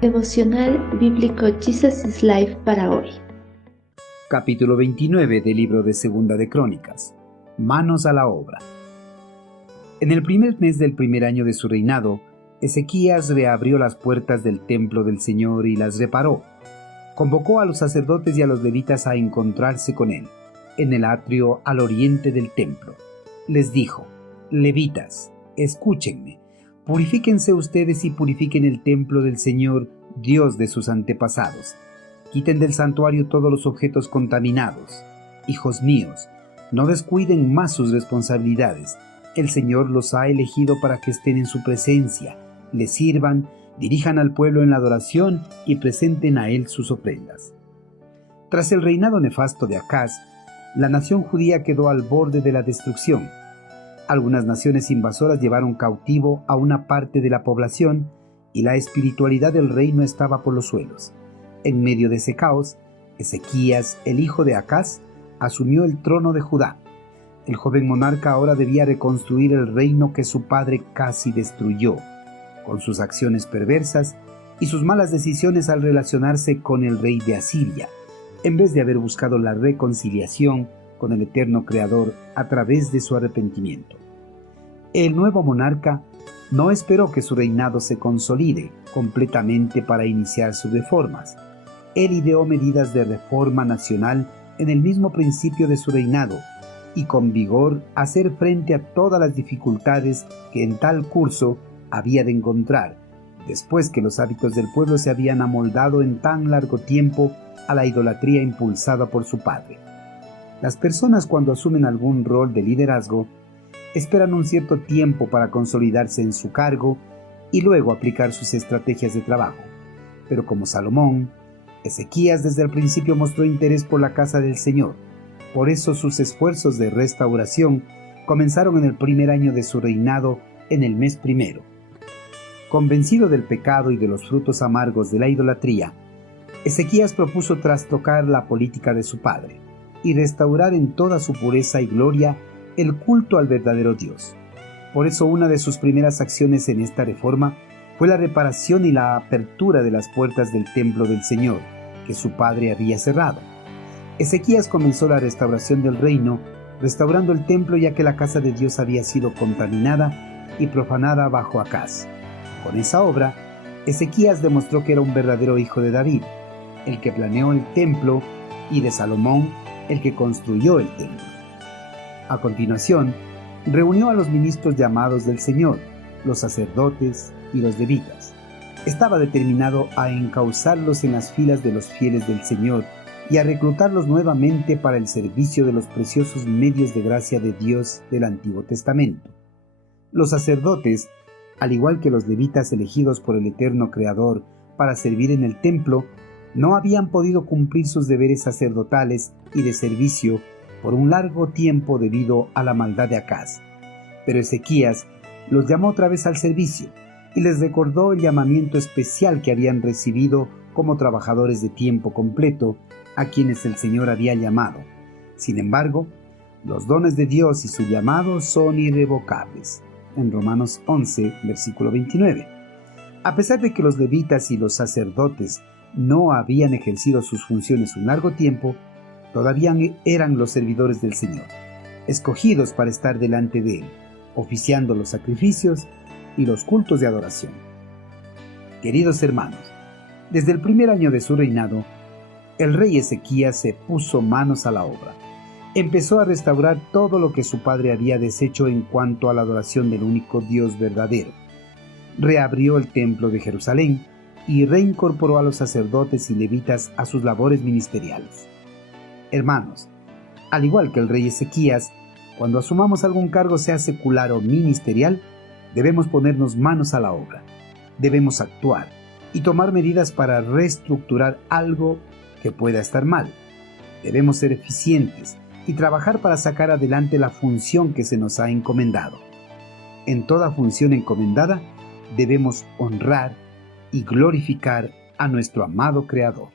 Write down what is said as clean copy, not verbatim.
Devocional bíblico Jesus is Life para hoy. Capítulo 29 del libro de Segunda de Crónicas. Manos a la obra. En el primer mes del primer año de su reinado, Ezequías reabrió las puertas del templo del Señor y las reparó. Convocó a los sacerdotes y a los levitas a encontrarse con él, en el atrio al oriente del templo. Les dijo: Levitas, escúchenme, purifíquense ustedes y purifiquen el templo del Señor, Dios de sus antepasados. Quiten del santuario todos los objetos contaminados. Hijos míos, no descuiden más sus responsabilidades. El Señor los ha elegido para que estén en su presencia, le sirvan, dirijan al pueblo en la adoración y presenten a él sus ofrendas. Tras el reinado nefasto de Acaz, la nación judía quedó al borde de la destrucción. Algunas naciones invasoras llevaron cautivo a una parte de la población y la espiritualidad del reino estaba por los suelos. En medio de ese caos, Ezequías, el hijo de Acaz, asumió el trono de Judá. El joven monarca ahora debía reconstruir el reino que su padre casi destruyó, con sus acciones perversas y sus malas decisiones al relacionarse con el rey de Asiria, en vez de haber buscado la reconciliación con el eterno Creador a través de su arrepentimiento. El nuevo monarca no esperó que su reinado se consolide completamente para iniciar sus reformas. Él ideó medidas de reforma nacional en el mismo principio de su reinado y con vigor hacer frente a todas las dificultades que en tal curso había de encontrar, después que los hábitos del pueblo se habían amoldado en tan largo tiempo a la idolatría impulsada por su padre. Las personas, cuando asumen algún rol de liderazgo, esperan un cierto tiempo para consolidarse en su cargo y luego aplicar sus estrategias de trabajo. Pero como Salomón, Ezequías desde el principio mostró interés por la casa del Señor. Por eso sus esfuerzos de restauración comenzaron en el primer año de su reinado, en el mes primero. Convencido del pecado y de los frutos amargos de la idolatría, Ezequías propuso trastocar la política de su padre y restaurar en toda su pureza y gloria el culto al verdadero Dios. Por eso una de sus primeras acciones en esta reforma fue la reparación y la apertura de las puertas del templo del Señor, que su padre había cerrado. Ezequías comenzó la restauración del reino, restaurando el templo ya que la casa de Dios había sido contaminada y profanada bajo Acaz. Con esa obra, Ezequías demostró que era un verdadero hijo de David, el que planeó el templo, y de Salomón, el que construyó el templo. A continuación, reunió a los ministros llamados del Señor, los sacerdotes y los levitas. Estaba determinado a encauzarlos en las filas de los fieles del Señor y a reclutarlos nuevamente para el servicio de los preciosos medios de gracia de Dios del Antiguo Testamento. Los sacerdotes, al igual que los levitas elegidos por el eterno Creador para servir en el templo, no habían podido cumplir sus deberes sacerdotales y de servicio por un largo tiempo debido a la maldad de Acaz. Pero Ezequías los llamó otra vez al servicio y les recordó el llamamiento especial que habían recibido como trabajadores de tiempo completo, a quienes el Señor había llamado. Sin embargo, los dones de Dios y su llamado son irrevocables. En Romanos 11, versículo 29. A pesar de que los levitas y los sacerdotes no habían ejercido sus funciones un largo tiempo, todavía eran los servidores del Señor, escogidos para estar delante de Él, oficiando los sacrificios y los cultos de adoración. Queridos hermanos, desde el primer año de su reinado, el rey Ezequías se puso manos a la obra. Empezó a restaurar todo lo que su padre había deshecho en cuanto a la adoración del único Dios verdadero. Reabrió el templo de Jerusalén y reincorporó a los sacerdotes y levitas a sus labores ministeriales. Hermanos, al igual que el rey Ezequías, cuando asumamos algún cargo, sea secular o ministerial, debemos ponernos manos a la obra. Debemos actuar y tomar medidas para reestructurar algo que pueda estar mal. Debemos ser eficientes y trabajar para sacar adelante la función que se nos ha encomendado. En toda función encomendada, debemos honrar y glorificar a nuestro amado Creador.